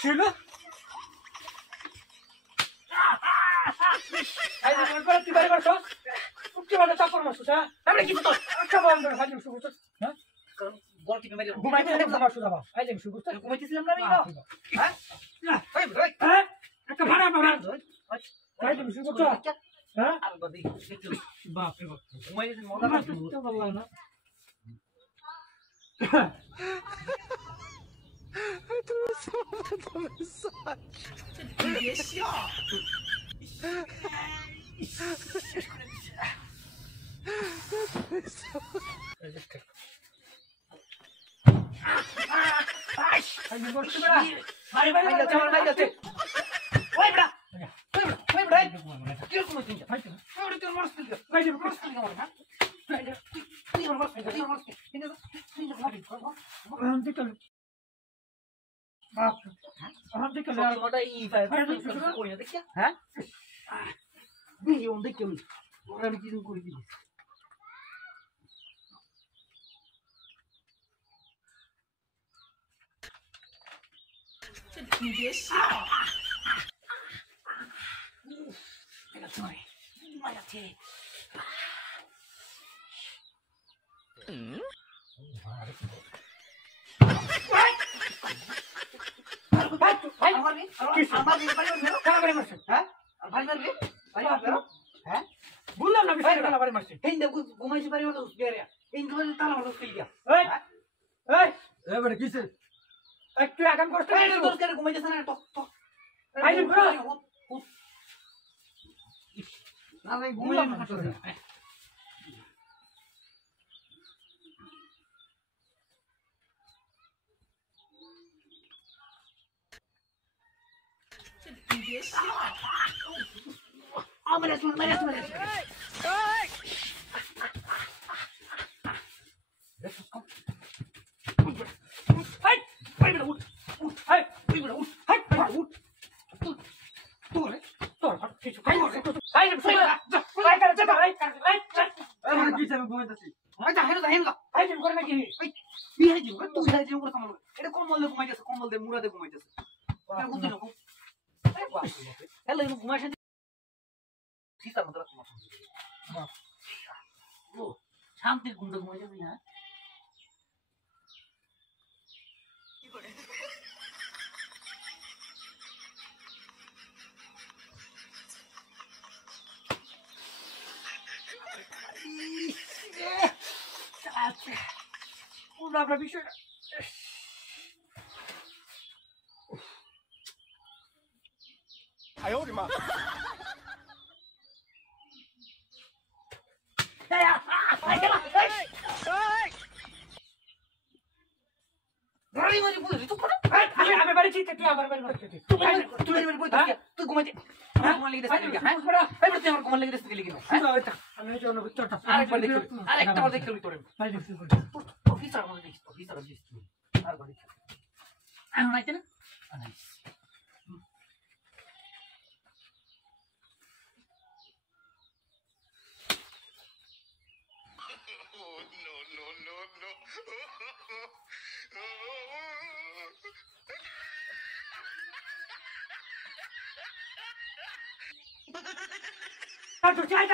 ছিল আই বল তুই বাড়ি করছ উঠতে বলে চাপড় মারছ হ্যাঁ আমরা কি তো একটা বন্ধ করে ফাজি শুরু করছ হ্যাঁ বল টিপে মেরে ঘুমাইতে গেলে মারছ যাবা আই যে শুরু করছ ঘুমাইতেছিলাম না হ্যাঁ এই ভাই হ্যাঁ একটা ভাড়া ভাড়া ভাই তুমি শুরু করছ হ্যাঁ আর বদি বাপ রে বাপ ঘুমাইতেছিস মজা তো ভালো না Это массаж. ভাই ভাই যাচ্ছে আমার ভাই যাচ্ছে ওই বড়া ওই বড়া কি রকম হইছিস ভাই ওরে তোর মারছ তুই ভাই মারছ তুই আমার হ্যাঁ তুই আমার মারছ তুই আমার মারছ কিন্তু তুই না ভাবি আমি দেখল বাপ আমি দেখল মোটা ই পায় কই না দেখিয়া হ্যাঁ দেখি ওন দেখি ওরা আমি কিছু করে দিই你别笑。 Mira, Troy. Váyate. বললাম না বিষয়টা তালা বাড়ি মারছে এই এই এবারে কিসে একটু আগাম করতে আই যে পুরো ঘুমাইলাম না你别笑。 শান্তির ঘুমটা ঘুমাই যাবি হ্যাঁ আপনার বিষয়টা আমি বাড়ি চিন্তা তুই আমার বাড়ি মারতে তুই ঘুমাইতে ঘুমান লেগে আমি জন্য ভিতরটা আরেকবার দেখি আরেকটা বার দেখি তোরে ভাই দেখছি অফিসার মানে দেখিস অফিসার দিস আর বাড়ি আমি নাইতে না নাইস যাই